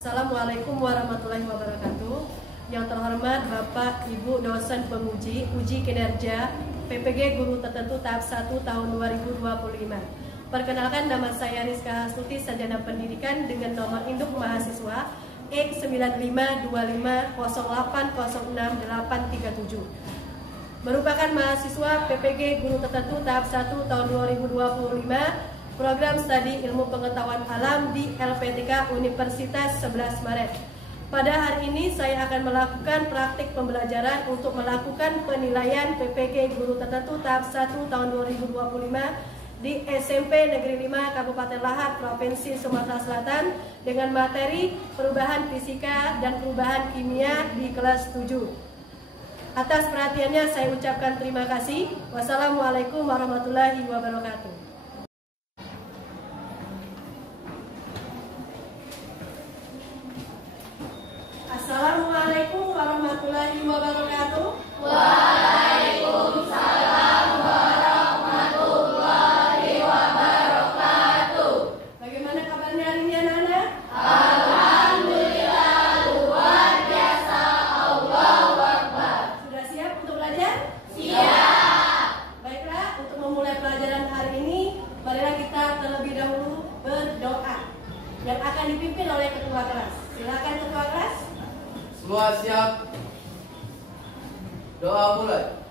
Assalamualaikum warahmatullahi wabarakatuh. Yang terhormat Bapak Ibu dosen penguji uji kinerja PPG Guru Tertentu tahap 1 tahun 2025. Perkenalkan, nama saya Rizka Hastuti, sarjana pendidikan dengan nomor induk mahasiswa X952508068837. Merupakan mahasiswa PPG Guru Tertentu tahap 1 tahun 2025. Program Studi Ilmu Pengetahuan Alam di LPTK Universitas 11 Maret. Pada hari ini saya akan melakukan praktik pembelajaran untuk melakukan penilaian PPG Guru Tertentu tahap 1 tahun 2025 di SMP Negeri 5 Kabupaten Lahad, Provinsi Sumatera Selatan dengan materi perubahan fisika dan perubahan kimia di kelas 7. Atas perhatiannya saya ucapkan terima kasih. Wassalamualaikum warahmatullahi wabarakatuh. Assalamualaikum warahmatullahi wabarakatuh. Waalaikumsalam warahmatullahi wabarakatuh. Bagaimana kabarnya hari ini anak-anak? Alhamdulillah, luar biasa. Allahu Akbar. Sudah siap untuk belajar? Siap. Baiklah, untuk memulai pelajaran hari ini, marilah kita terlebih dahulu berdoa yang akan dipimpin oleh ketua kelas. Silakan ketua kelas. Semua siap? Doa mulai.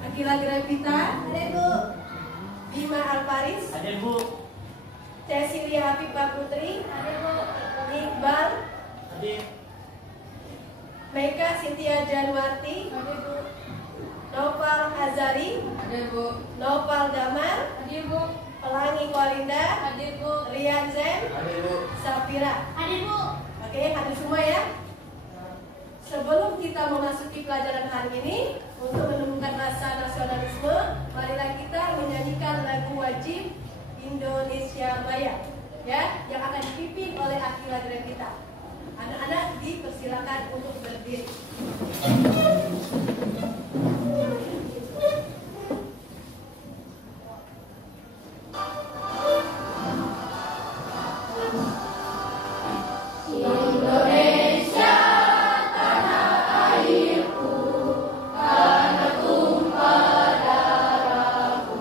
Akila Gravita, ada Bu. Bima Alfaris, Hadir Bu. Cecilia Hafifah Putri, Hadir Bu. Iqbal, Hadir. Meka Cynthia Januarti, Hadir Bu. Noval Azari, Hadir Bu. Noval Damar, Hadir Bu. Pelangi Kwalinda, Hadir Bu. Rian Zen, Hadir Bu. Safira. Hadir Bu. Oke, hadir semua ya. Sebelum kita memasuki pelajaran hari ini, untuk menumbuhkan rasa nasionalisme, marilah kita menyanyikan lagu wajib Indonesia Raya, ya, yang akan dipimpin oleh Akila Gravita. Anak-anak dipersilakan untuk berdiri. Indonesia, tanah airku, karena tumpah darahku.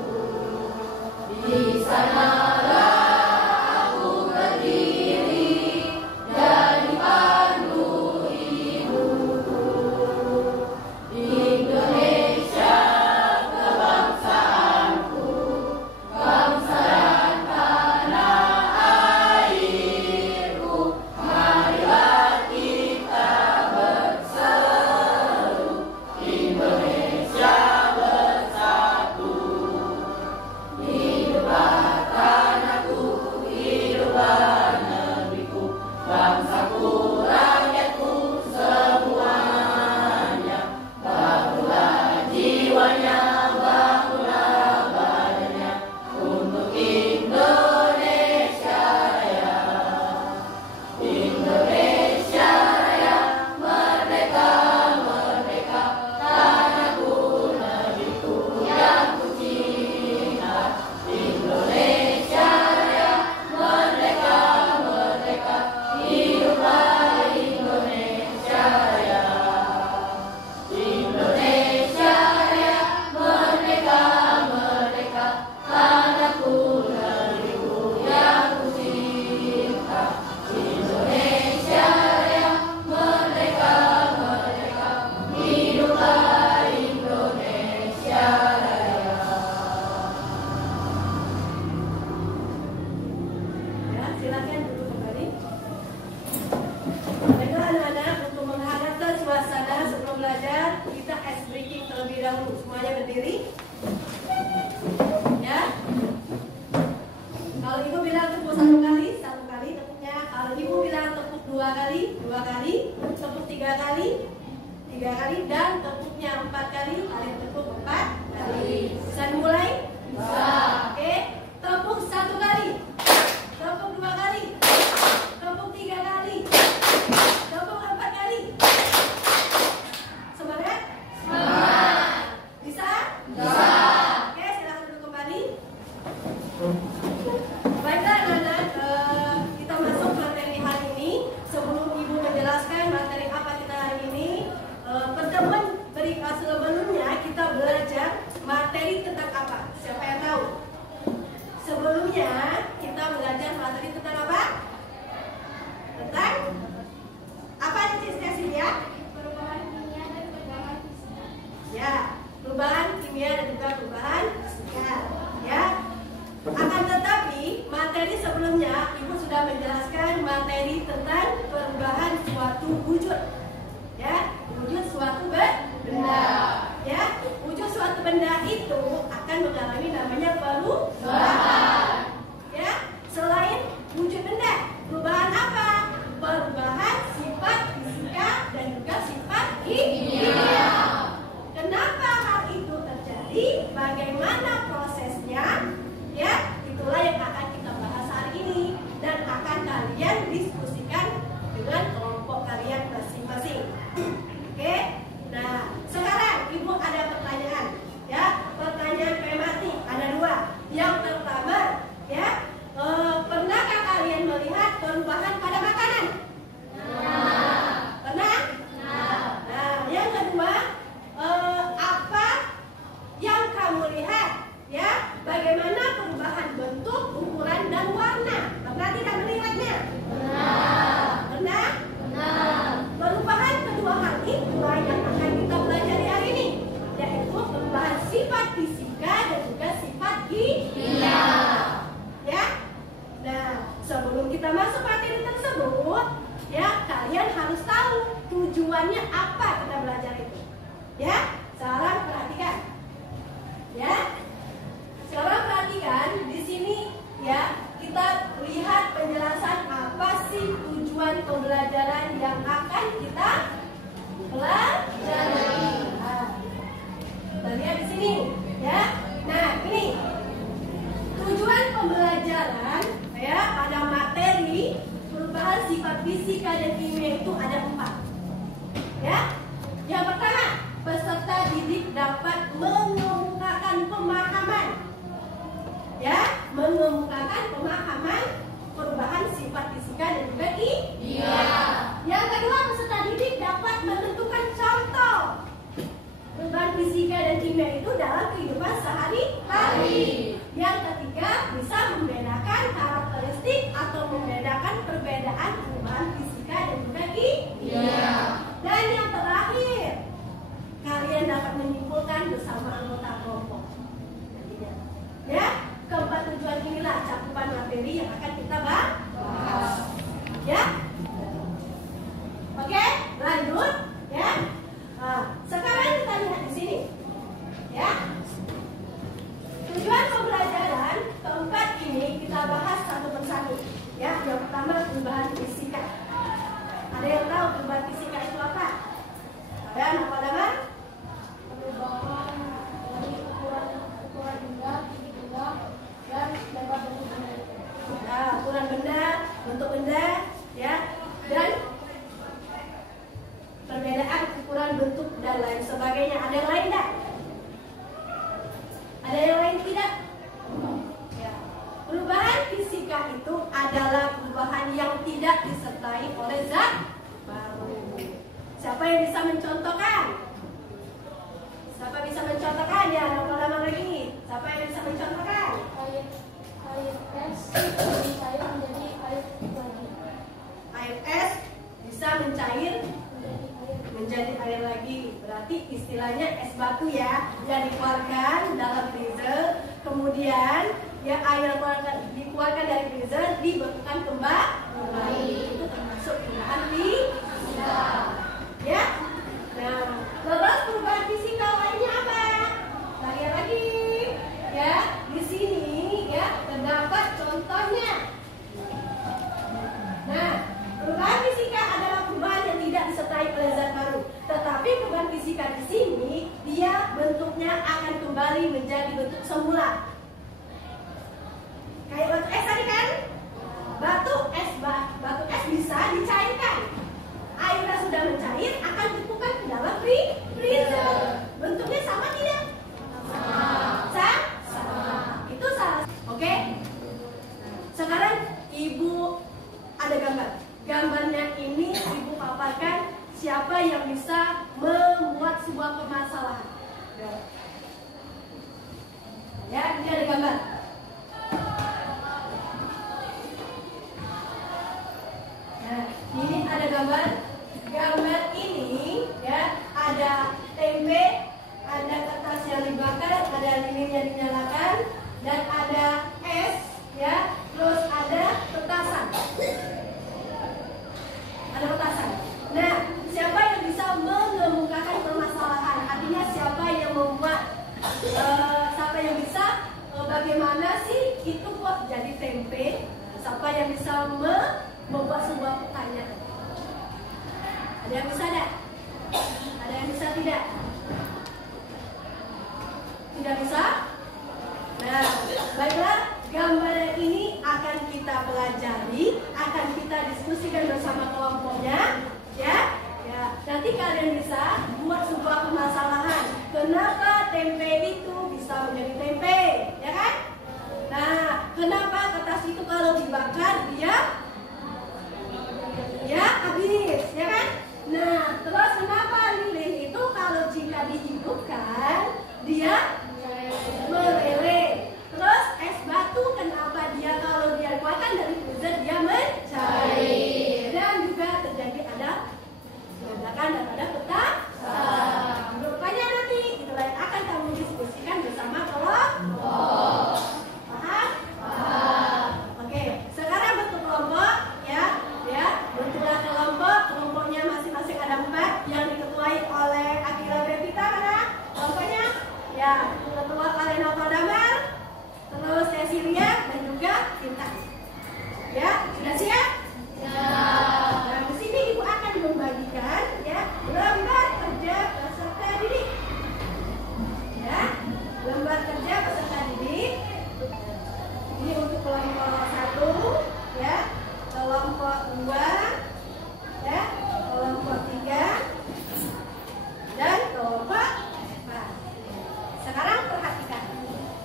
Di sanalah aku berdiri dan dipandu ibuku. Di Ibu sudah menjelaskan materi tentang perubahan suatu wujud. Ya, wujud suatu benda. Ya, wujud suatu benda itu akan mengalami namanya perubahan. Ya, selain wujud benda, perubahan apa? Perubahan sifat fisika dan juga sifat kimia. Kenapa hal itu terjadi? Bagaimana prosesnya? Ya, itulah yang akan kita bahas hari ini dan akan kalian diskusikan dengan kelompok kalian masing-masing. Oke? Nah, sekarang Ibu ada pertanyaan. Ya, pertanyaan tematik ada 2. Yang pertama, ya, pernahkah kalian melihat perubahan pada makanan? Pernah? Nah, yang kedua, apa yang kamu lihat? Ya, bagaimana perubahan bentuk, ukuran, dan warna? Pernah tidak melihatnya? Pernah? Perubahan kedua hal itulah yang akan kita pelajari hari ini, yaitu perubahan sifat fisika dan juga sifat kimia. Ya. Nah, sebelum kita masuk materi tersebut, ya, kalian harus tahu tujuannya apa kita belajar itu. Ya, sekarang perhatikan. Ya, sekarang perhatikan di sini, ya, kita lihat penjelasan apa sih tujuan pembelajaran yang akan kita pelajari. Nah, kita lihat di sini, ya. Nah, ini tujuan pembelajaran, ya, pada materi perubahan sifat fisika dan kimia itu ada 4. Ya, yang pertama, peserta didik dapat mengemukakan pemahaman. Ya, mengemukakan pemahaman perubahan sifat fisika dan juga kimia. Yang kedua, peserta didik dapat menentukan contoh perubahan fisika dan kimia itu dalam kehidupan sehari-hari. Yang ketiga, bisa membedakan karakteristik atau membedakan perbedaan perubahan fisika dan juga kimia. Dan yang terakhir, kalian dapat menyimpulkan bersama anggota kelompok. Ya, keempat tujuan inilah cakupan materi yang akan kita bahas. Ya, oke, lanjut. Ya, nah, sekarang kita lihat di sini. Ya, tujuan pembelajaran keempat ini kita bahas satu persatu. Ya, yang pertama perubahan fisika. Ada yang tahu perubahan fisika itu apa? Dan apa namanya? Perubahan dari ukuran benda, tinggi benda, dan lebar bentuk benda. Nah, ukuran benda, bentuk benda, ya, dan perbedaan ukuran bentuk dan lain sebagainya. Ada yang lain tidak? Ada yang lain tidak? Ya. Perubahan fisika itu adalah perubahan yang tidak disertai oleh zat baru. Siapa yang bisa mencontohkan? Siapa bisa mencontohkan? Ya, lama-lama lagi. Siapa yang bisa mencontohkan? Air es mencair menjadi air lagi. Air es bisa mencair menjadi air lagi. Berarti istilahnya es batu ya, yang dikeluarkan dalam freezer, kemudian ya air dikeluarkan dari freezer dibekukan kembali. Itu termasuk perubahan fisika. Ya. Nah, terus perubahan fisika lainnya apa? Lagi, ya, di sini ya terdapat contohnya. Nah, perubahan fisika adalah perubahan yang tidak disertai oleh zat baru. Tetapi perubahan fisika di sini dia bentuknya akan kembali menjadi bentuk semula. Kayak batu es tadi kan? Batu es bisa dicairkan. Airnya sudah mencair akan dibekukan ke dalam freezer. Bentuknya sama tidak? Sama. Itu salah. Oke. Sekarang Ibu ada gambar. Gambarnya ini Ibu paparkan siapa yang bisa membuat sebuah permasalahan. Ya, ini ada gambar. Nah, ini ada gambar. Gambar ini ya ada tempe, ada kertas yang dibakar, ada lilin yang dinyalakan, dan ada es, ya. Terus ada kertas bagaimana sih itu kok jadi tempe? Siapa yang bisa membuat sebuah pertanyaan? Ada yang bisa tidak? Ada yang bisa tidak? Tidak bisa? Nah, baiklah, gambaran ini akan kita pelajari, akan kita diskusikan bersama kelompoknya, ya. Ya, nanti kalian bisa buat sebuah permasalahan. Kenapa tempe itu bisa menjadi tempe, ya kan? Nah, kenapa kertas itu kalau dibakar dia habis, ya kan? Nah, terus kenapa lilin itu kalau jika dihidupkan dia meleleh? Terus es batu kenapa dia kalau dia keluarkan dari freezer dia mencair? Dan juga terjadi ada ledakan dan ada petasan. Rupanya nanti itulah yang akan kamu diskusikan bersama kelompok. Paham? Oke, sekarang bentuk kelompok ya. Bentuklah kelompoknya masing-masing ada 4 yang diketuai oleh Akila Bevita, mana kelompoknya? Ya, ketua oleh Novel Damar, terus Cecilia dan juga Intan. Ya, sudah siap? Nah, di sini ibu akan membagikan ya lembar kerja peserta didik. Ya, lembar kerja peserta didik. Ini untuk kelompok 1, ya, kelompok 2, ya, kelompok 3, dan kelompok 4. Sekarang perhatikan,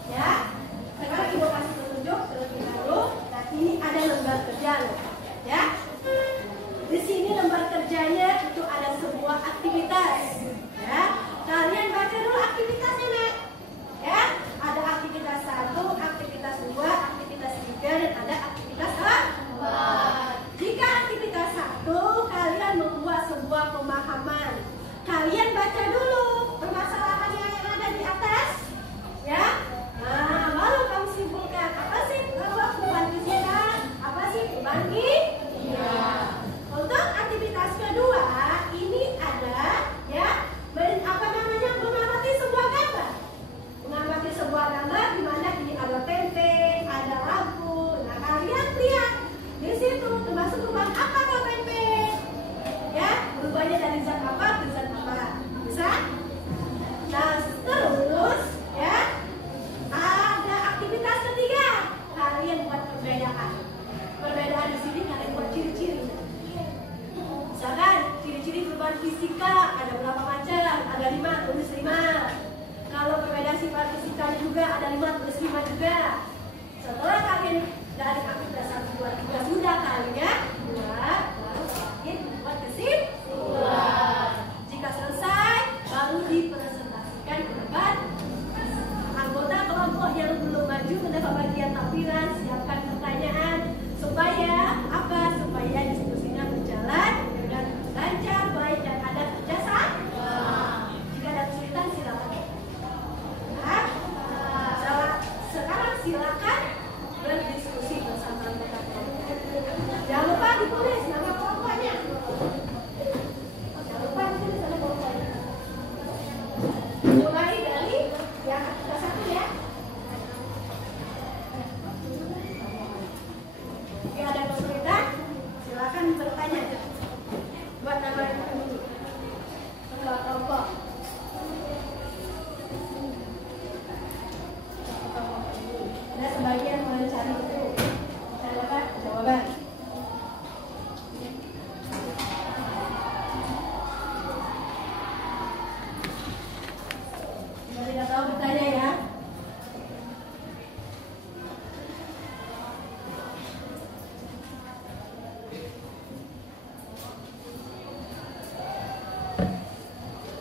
ya. Sekarang ibu kasih petunjuk terlebih dahulu. Nah, ini ada lembar kerja, ya. Di sini lembar kerjanya itu ada sebuah aktivitas, ya. Kalian baca dulu aktivitasnya, Nek. Ya, ada aktivitas 1, aktivitas 2, aktivitas 3, dan ada aktivitas 4. Jika aktivitas 1, kalian membuat sebuah pemahaman. Kalian baca dulu permasalahannya yang ada di atas, ya. Nah, baru kamu simpulkan apa sih kalau perubahan fisika, apa sih perubahan kimia. Untuk aktivitas kedua, ini ada ya mengamati sebuah gambar. Mengamati sebuah gambar di mana ini ada tempe, ada lampu. Nah, kalian lihat di situ termasuk perubahan apa kalau tempe? Ya, berubahnya dari zat apa ke zat apa? Bisa? Nah, terus ya ada aktivitas ketiga. Kalian buat perbedaan. Perbedaan di sini kalian buat ciri-ciri. Misalkan ciri-ciri perubahan fisika ada berapa macam? Ada 5, tulis 5. Kalau perbedaan sifat fisikanya juga ada 5, tulis 5 juga. Setelah kalian dari aktivitas 1, 2, 3 sudah kalian buat, baru kalian buat kesimpulan. Jika selesai, baru dipresentasikan ke depan. Anggota kelompok yang belum maju mendapat bagian tampilan, siapkan pertanyaan supaya apa? Supaya diskusinya berjalan dengan lancar, baik, dan ada kerjasama. Jika ada kesulitan silakan. Nah, sekarang silakan berdiskusi bersama anggota kelompok. Jangan lupa ditulis nama kelompoknya. Jangan lupa ditulis nama kelompoknya. Mulai dari yang aktivitas 1 ya. Jika ada kesulitan, silakan bertanya. Buat nama dulu. Ketua kelompok. Ada sebagian mencari itu. Saya dapat jawaban. Jika tidak tahu bertanya ya.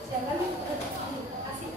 Silakan kasih.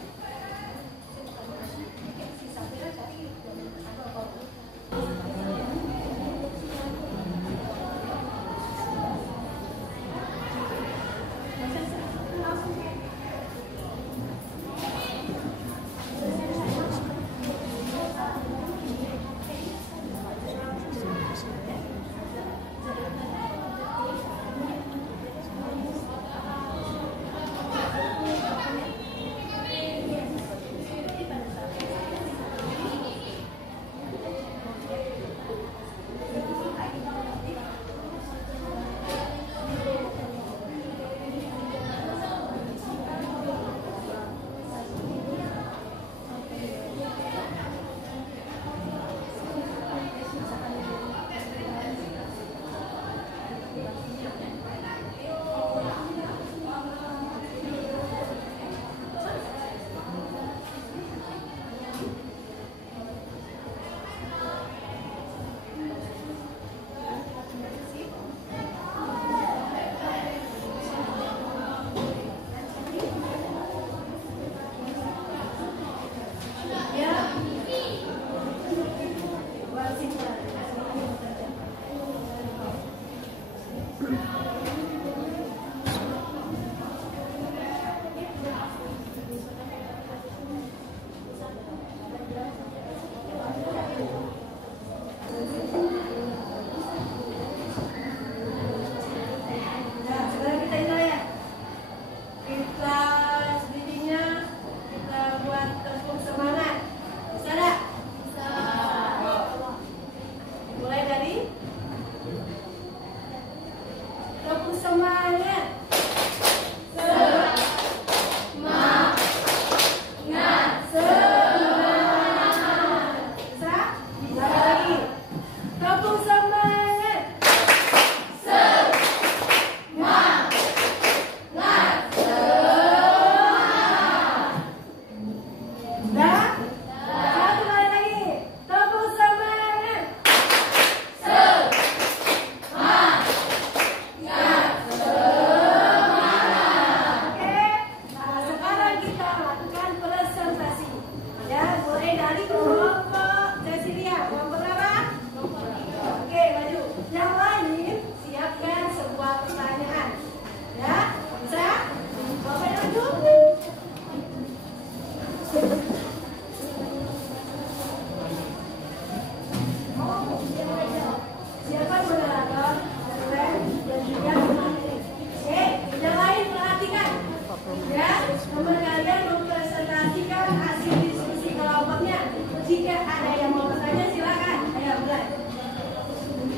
Jika ada yang mau bertanya silakan. Ayo mulai.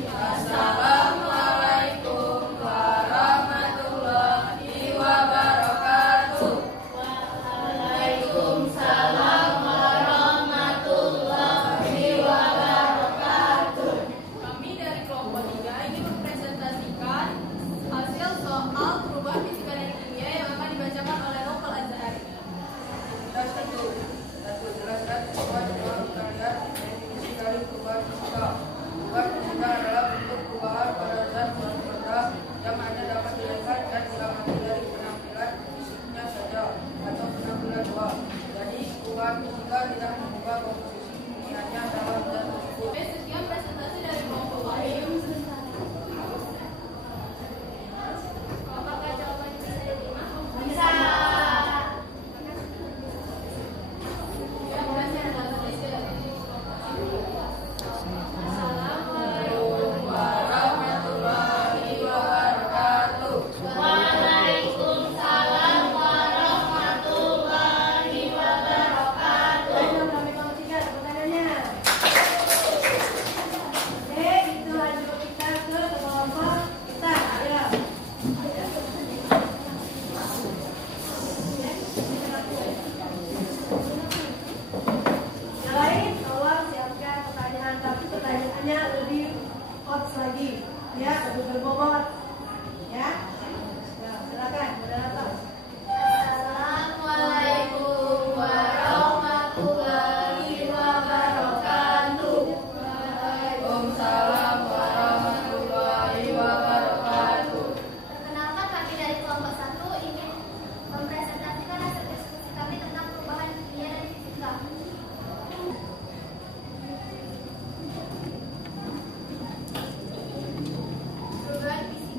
Assalamualaikum warahmatullahi wabarakatuh. Waalaikumsalam warahmatullahi wabarakatuh. Kami dari kelompok 3 ingin mempresentasikan hasil soal perubahan fisika dan kimia yang akan dibacakan oleh Nopal Azhari. Satu, jelaskan bahwa jumlah kalian definisi dari perubahan fisika. Perubahan fisika adalah bentuk perubahan pada zat suatu benda yang hanya dapat dilihat dan diamati dari penampilan fisiknya saja atau penampilan luar. Jadi perubahan fisika tidak mengubah komposisi kimianya dalam zat tersebut. Sekian presentasi dari kelompok lain. Apakah jawabannya bisa diterima? Bisa. Ya, presentasi dari Assalamualaikum warahmatullahi wabarakatuh. Waalaikumsalam warahmatullahi wabarakatuh. Ayo kami mau 3 ada pertanyaannya. Oke, itu lanjut kita ke kelompok kita. Ayo. Yang lain, tolong siapkan pertanyaan, tapi pertanyaannya lebih hot lagi, ya, lebih berbobot, ya. Nah, silakan, moderator. Assalamualaikum warahmatullahi wabarakatuh. Waalaikumsalam warahmatullahi wabarakatuh. Perkenalkan, kami dari kelompok 1 ingin mempresentasikan hasil diskusi kami tentang perubahan kimia dan fisika. Perubahan fisika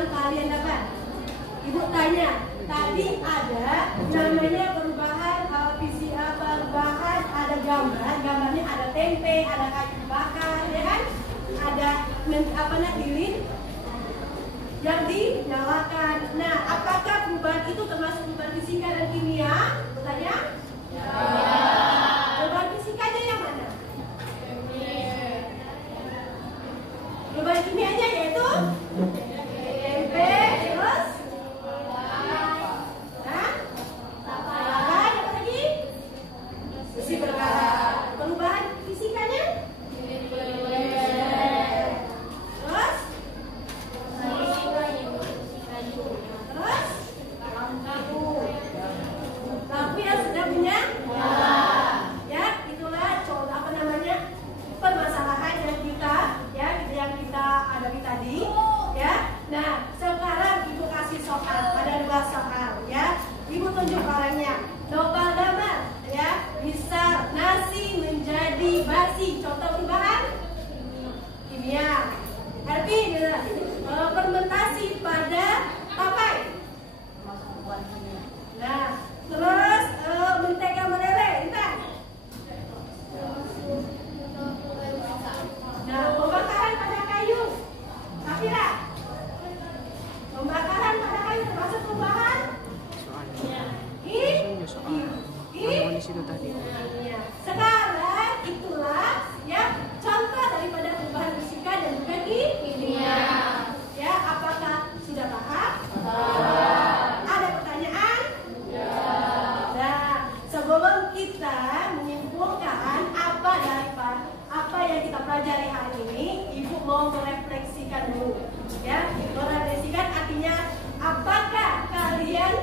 yang kalian dapat? Ibu tanya, tadi ada namanya perubahan perubahan, ada gambarnya ada tempe, ada kayu bakar, ya kan? Ada lilin yang dinyalakan. Nah, apakah perubahan itu termasuk perubahan fisika dan kimia? Tanya? Ya. Perubahan fisikanya yang mana? Perubahan kimianya yaitu tempe, terus apa lagi? Besi berkarat. Perubahan fisikanya? Terus? Lampu yang sudah punya? Ya, itulah permasalahan yang kita hadapi tadi, ya. Nah, sekarang Ibu kasih soal, ada 2 soal, ya. Ibu tunjuk orangnya. Nopal gambar, ya. Bisa nasi menjadi basi. Contoh perubahan kimia. Ervin, fermentasi pada papai. Nah, terus mentega meleleh, Intan. Nah, pembakaran pada kayu. Safira. Pembakaran pada kayu termasuk perubahan? Sekarang itulah ya contoh daripada perubahan fisika dan juga kimia. Ya, apakah sudah paham? Ada pertanyaan? Nah, sebelum kita menyimpulkan apa yang kita pelajari hari ini, Ibu mau merefleksikan dulu. Ya, merefleksikan artinya apakah kalian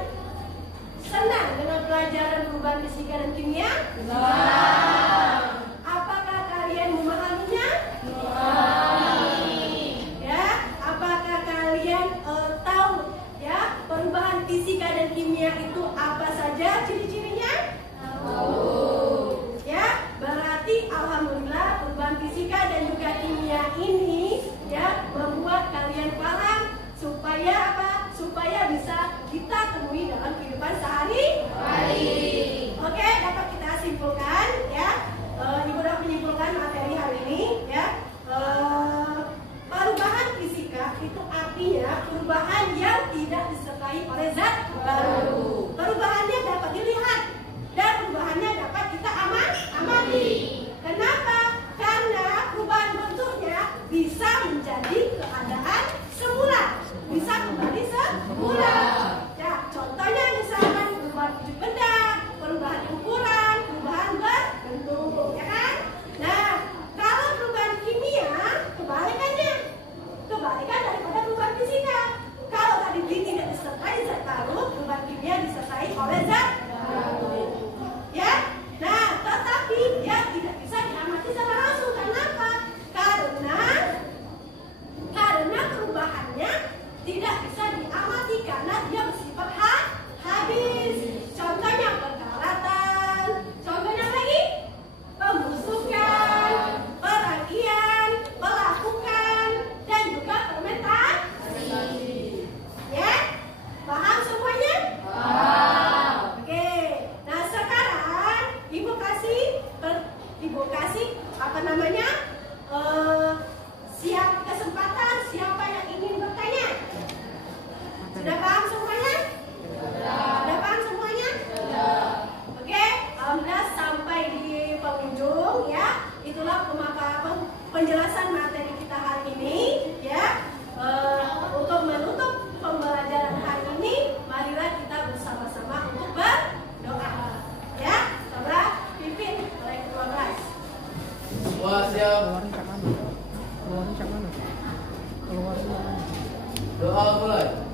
senang dengan pelajaran perubahan fisika dan kimia? Apakah kalian memahaminya? Ya, apakah kalian tahu ya perubahan fisika dan kimia itu apa saja ciri-cirinya? Ya, berarti alhamdulillah perubahan fisika dan juga kimia ini ya membuat kalian paham supaya apa? Supaya bisa kita temui dalam kehidupan sehari-hari. Oke, dapat kita simpulkan ya. Ibu dapat menyimpulkan materi hari ini ya. Perubahan fisika itu artinya perubahan yang tidak disertai oleh zat baru. Perubahannya dapat dilihat dan perubahannya dapat kita amati. Kenapa? Karena perubahan bentuknya bisa menjadi keadaan semula, bisa kembali semula. Ya, contohnya misalkan perubahan wujud benda, perubahan ukuran, perubahan bentuk, ya kan? Nah, kalau perubahan kimia kebalikan daripada perubahan fisika. Kalau tadi tidak disertai zat baru, perubahan kimia disertai oleh zat baru. Ya, nah tetapi dia tidak bisa diamati secara langsung. Kenapa? Karena perubahannya tidak bisa diamati karena dia bersifat habis. Contohnya perkaratan, contohnya lagi pembusukan, peragian, pelapukan, dan juga fermentasi. Ya, paham semuanya? Oke. Nah sekarang ibu kasih apa namanya? Kesempatan siapa yang ingin bertanya? Sudah paham semuanya? Sudah paham semuanya? Oke, alhamdulillah sampai di penghujung ya. Itulah penjelasan materi kita hari ini ya. Untuk menutup pembelajaran hari ini, marilah kita bersama-sama untuk berdoa. Ya, coba pimpin oleh ketua kelas. Wah, siap. Doa mulai.